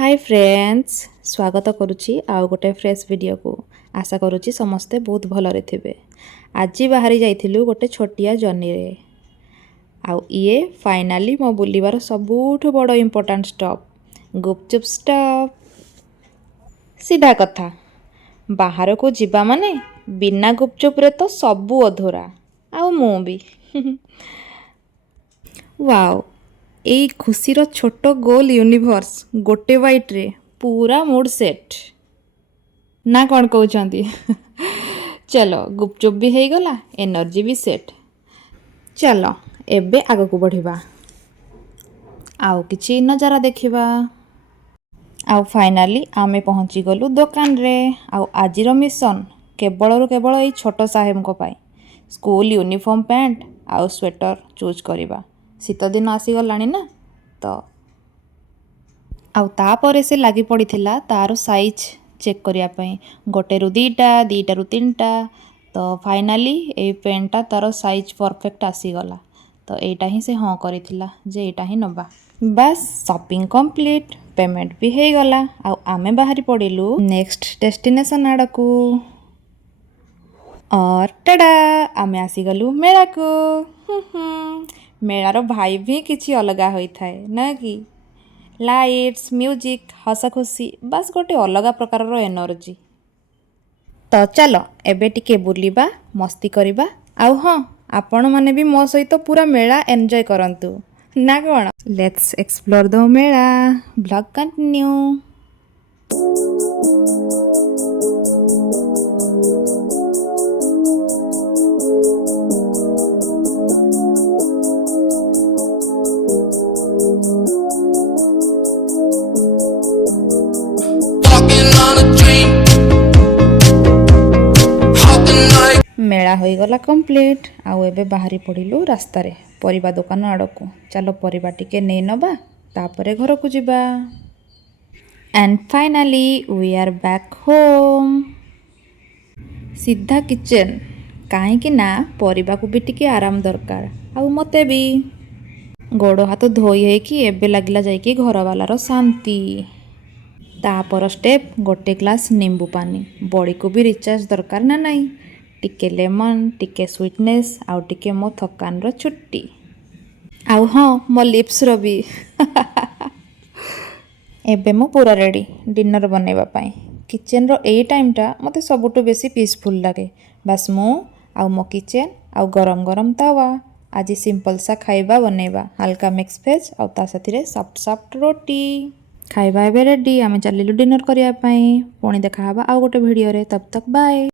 Hi friends, स्वागत करुच्ची आउ गोटे फ्रेश वीडियो को। आशा करुच्ची समस्ते बहुत भलरे थे। आज बाहरी जाइथिलु गोटे छोटिया जर्नी रे। आउ ये फाइनाली मो बुलिबार सबुठ बड़ इम्पोर्टेंट स्टॉप गुपचुप स्टॉप। सीधा कथा बाहर को जिबा माने बिना गुपचुप रे तो सबू अधूरा। आउ मु भी वाओ, एई खुशीर छोट गोल यूनिवर्स गोटे बाइट रे पूरा मूड सेट ना कौन कहते। चलो गुपचुप भी हो गला, एनर्जी भी सेट। चलो एबे आग को बढ़िबा, आउ किछि नजारा देखिबा। आउ फाइनाली आमे पहुँची गलु दुकान रे। आउ आजिर मिशन केवल एई छोट साहेब को पाई स्कूल यूनिफॉर्म पैंट आउ स्वेटर चूज करिबा। शीत दिन आसीगलानी ना तो आउ तापरे से लगी पड़िथिला तार साइज चेक करिया पई। गोटे रु दीटा, दीटा रु तीनटा। तो फाइनाली ए पेंटा तार साइज परफेक्ट आसीगला। तो एटा ही से हाँ करिथिला जे एटा ही नबा। बस शॉपिंग कंप्लीट, पेमेंट भी हो गला। आउ आमे बाहरी पड़िलु नेक्स्ट डेस्टिनेशन आड़कू। और टाडा आमे आसीगलु मेला को। मेलार भाइब भी किछि अलगा होई थाए ना कि लाइट्स, म्यूजिक, हस खुशी, बस गोटे अलग प्रकार एनर्जी। तो चलो एबे टिके बुलिबा, मस्ती करिबा। आउ हाँ, आपण माने भी मो सहित पूरा मेला एन्जॉय करंतु ना कोन। Let's explore the mela. Blog continue. मेला हो गला कंप्लीट। आउ एबे बाहरी पड़िलु रास्ता रे परिबा दुकान आड़कू। चलो परिबा टिके नहीं नबा, तापरे घर को जिबा। And finally we are back home. सीधा किचन, काहे कि ना परिबा को भी टिके आराम दरकार। आउ मते भी गोड़ हाथ धोई है कि एबे लागिला जाई कि घर वालार शांति। तापर स्टेप गोटे ग्लास नींबू पानी। बॉडी को भी रिचार्ज दरकार ना नहीं। टिके लेमन, टिके स्वीटनेस, आउ टिके मो थकान रो छुट्टी। आउ हाँ, मो लिप्स रो भी। एबे मो पूरा रेडी डिनर बनैबा पाई। किचन रो एई टाइम टा मते सबुटो बेसी पीसफुल लागे। बस मो आउ मो किचन आउ गरम गरम तावा। आज सिंपल सा खाइबा बनैबा, हल्का मिक्स वेज आउ ता साथी सॉफ्ट सॉफ्ट रोटी। खाइबा एबे रेडी, आमे चलिलु डिनर करिया पाई। पुणी देखा हबा आउ गोटे वीडियो रे, तब तक बाय।